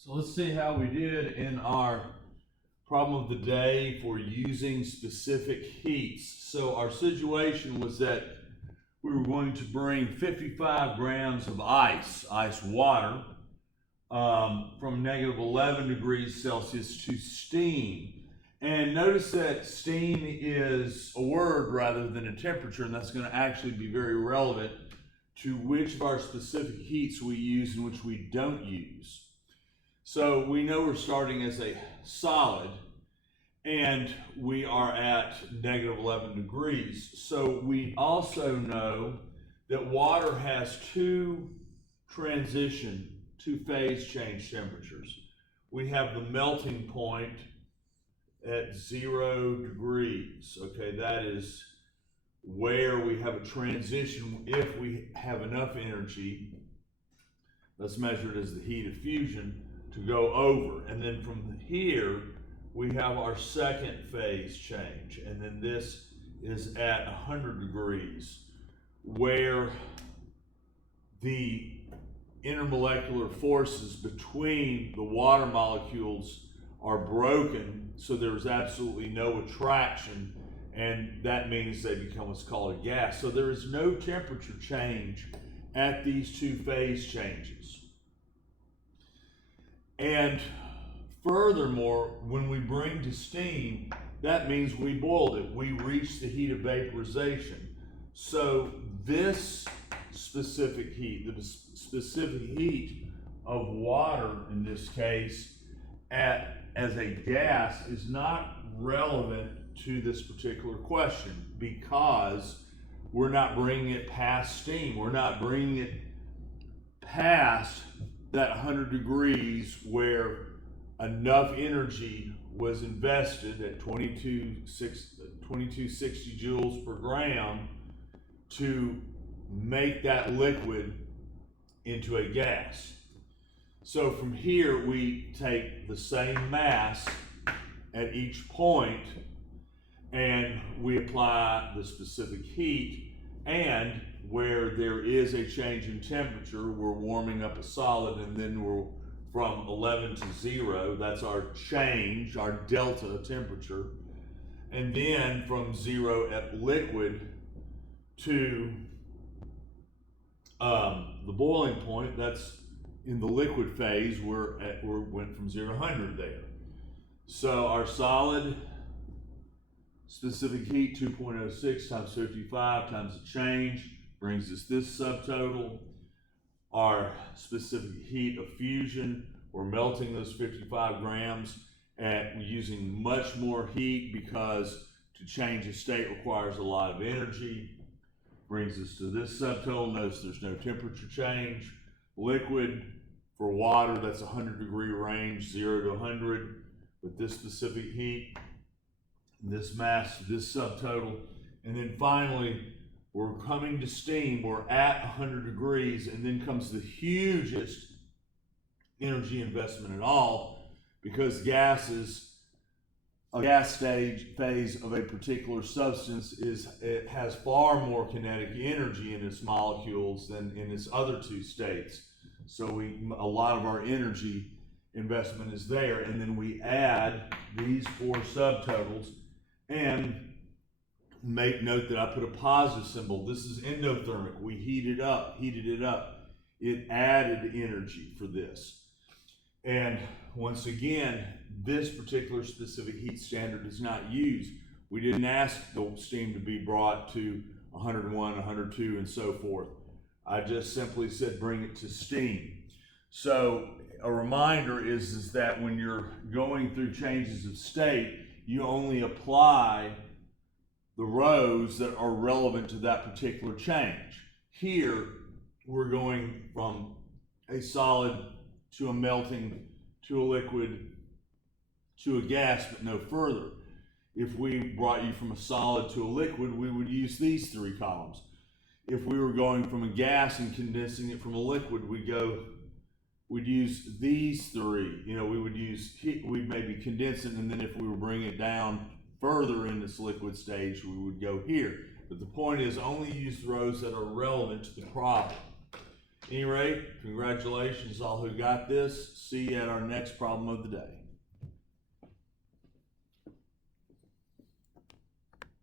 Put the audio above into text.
So let's see how we did in our problem of the day for using specific heats. So our situation was that we were going to bring 55 grams of ice water, from negative 11 degrees Celsius to steam. And notice that steam is a word rather than a temperature, and that's going to actually be very relevant to which of our specific heats we use and which we don't use. So we know we're starting as a solid, and we are at negative 11 degrees. So we also know that water has two phase change temperatures. We have the melting point at 0 degrees. Okay, that is where we have a transition if we have enough energy, that's measured as the heat of fusion, to go over. And then from here, we have our second phase change. And then this is at 100 degrees, where the intermolecular forces between the water molecules are broken, so there's absolutely no attraction, and that means they become what's called a gas. So there is no temperature change at these two phase changes. And furthermore, when we bring to steam, that means we boiled it. We reached the heat of vaporization. So this specific heat, the specific heat of water in this case, as a gas, is not relevant to this particular question because we're not bringing it past steam. We're not bringing it past that 100 degrees where enough energy was invested at 2260 joules per gram to make that liquid into a gas. So from here, we take the same mass at each point and we apply the specific heat, and where there is a change in temperature, we're warming up a solid, and then we're from 11 to 0, that's our change, our delta temperature. And then from 0 at liquid to the boiling point, that's in the liquid phase, we went from 0 to 100 there. So our solid specific heat, 2.06 times 55 times the change, brings us this subtotal. Our specific heat of fusion, we're melting those 55 grams and using much more heat because to change a state requires a lot of energy. Brings us to this subtotal. Notice there's no temperature change. Liquid for water, that's 100 degree range, 0 to 100, with this specific heat, this mass, this subtotal. And then finally, we're coming to steam, we're at 100 degrees, and then comes the hugest energy investment at all, because gases, a gas stage phase of a particular substance it has far more kinetic energy in its molecules than in its other two states. So a lot of our energy investment is there, and then we add these four subtotals, and make note that I put a positive symbol. This is endothermic. We heated it up. It added energy for this. And once again, this particular specific heat standard is not used. We didn't ask the steam to be brought to 101, 102, and so forth. I just simply said bring it to steam. So a reminder is that when you're going through changes of state, you only apply the rows that are relevant to that particular change. Here, we're going from a solid to a melting to a liquid to a gas, but no further. If we brought you from a solid to a liquid, we would use these three columns. If we were going from a gas and condensing it from a liquid, we'd use these three. We would use heat, we'd maybe condense it, and then if we were bringing it down further in this liquid stage, we would go here. But the point is, only use the rows that are relevant to the problem. Any rate, congratulations all who got this. See you at our next problem of the day.